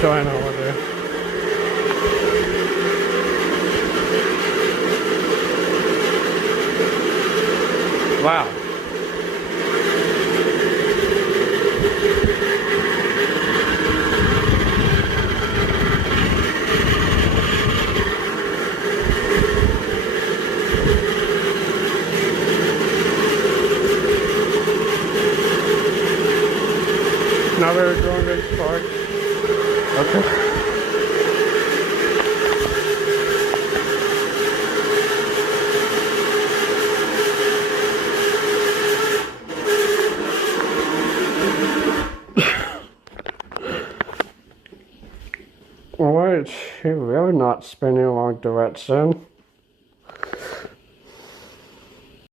join over there. Wow. Another drone range park. Okay. Why is she really not spinning along direction?